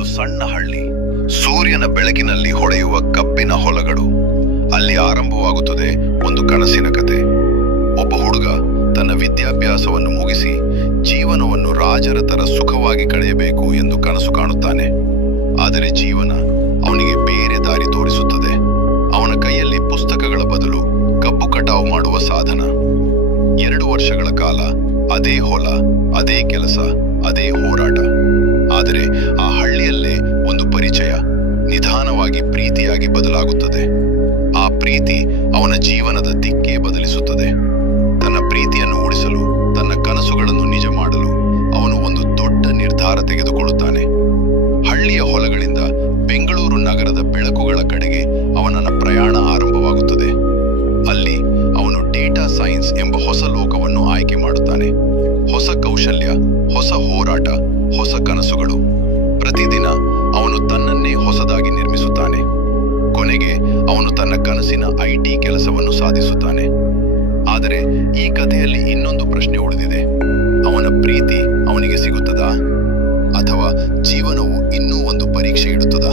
ಒಂದು ಸಣ್ಣ ಹಳ್ಳಿ. ಸೂರ್ಯನ ಬೆಳಕಿನಲ್ಲಿ ಹೊಳೆಯುವ ಕಬ್ಬಿನ ಹೊಲಗಳು. ಅಲ್ಲಿ ಆರಂಭವಾಗುತ್ತದೆ ಒಂದು ಕನಸಿನ ಕತೆ. ಒಬ್ಬ ಹುಡುಗ ತನ್ನ ವಿದ್ಯಾಭ್ಯಾಸವನ್ನು ಮುಗಿಸಿ ಜೀವನವನ್ನು ರಾಜರ ತರ ಸುಖವಾಗಿ ಕಳೆಯಬೇಕು ಎಂದು ಕನಸು ಕಾಣುತ್ತಾನೆ. ಆದರೆ ಜೀವನ ಅವನಿಗೆ ಬೇರೆ ದಾರಿ ತೋರಿಸುತ್ತದೆ. ಅವನ ಕೈಯಲ್ಲಿ ಪುಸ್ತಕಗಳ ಬದಲು ಕಬ್ಬು ಕಟಾವು ಮಾಡುವ ಸಾಧನ. 2 ವರ್ಷಗಳ ಕಾಲ ಅದೇ ಹೊಲ, ಅದೇ ಕೆಲಸ, ಅದೇ ಹೋರಾಟ. ಆದರೆ ಆ ಹಳ್ಳಿಯಲ್ಲೇ ಒಂದು ಪರಿಚಯ ನಿಧಾನವಾಗಿ ಪ್ರೀತಿಯಾಗಿ ಬದಲಾಗುತ್ತದೆ. ಆ ಪ್ರೀತಿ ಅವನ ಜೀವನದ ದಿಕ್ಕೇ ಬದಲಿಸುತ್ತದೆ. ತನ್ನ ಪ್ರೀತಿಯನ್ನು ಉಳಿಸಲು, ತನ್ನ ಕನಸುಗಳನ್ನು ನಿಜ ಮಾಡಲು ಅವನು ಒಂದು ದೊಡ್ಡ ನಿರ್ಧಾರ ತೆಗೆದುಕೊಳ್ಳುತ್ತಾನೆ. ಹಳ್ಳಿಯ ಹೊಲಗಳಿಂದ ಬೆಂಗಳೂರು ನಗರದ ಬೆಳಕುಗಳ ಕಡೆಗೆ ಅವನ ಪ್ರಯಾಣ ಆರಂಭವಾಗುತ್ತದೆ. ಅಲ್ಲಿ ಅವನು ಡೇಟಾ ಸೈನ್ಸ್ ಎಂಬ ಹೊಸ ಲೋಕವನ್ನು ಆಯ್ಕೆ ಮಾಡುತ್ತಾನೆ. ಹೊಸ ಕೌಶಲ್ಯ, ಹೊಸ ಹೋರಾಟ, ಹೊಸ ಕನಸುಗಳು. ಪ್ರತಿದಿನ ಅವನು ತನ್ನನ್ನೇ ಹೊಸದಾಗಿ ನಿರ್ಮಿಸುತ್ತಾನೆ. ಕೊನೆಗೆ ಅವನು ತನ್ನ ಕನಸಿನ IT ಕೆಲಸವನ್ನು ಸಾಧಿಸುತ್ತಾನೆ. ಆದರೆ ಈ ಕಥೆಯಲ್ಲಿ ಇನ್ನೊಂದು ಪ್ರಶ್ನೆ ಉಳಿದಿದೆ. ಅವನ ಪ್ರೀತಿ ಅವನಿಗೆ ಸಿಗುತ್ತದಾ? ಅಥವಾ ಜೀವನವು ಇನ್ನೂ ಒಂದು ಪರೀಕ್ಷೆ ಇಡುತ್ತದಾ?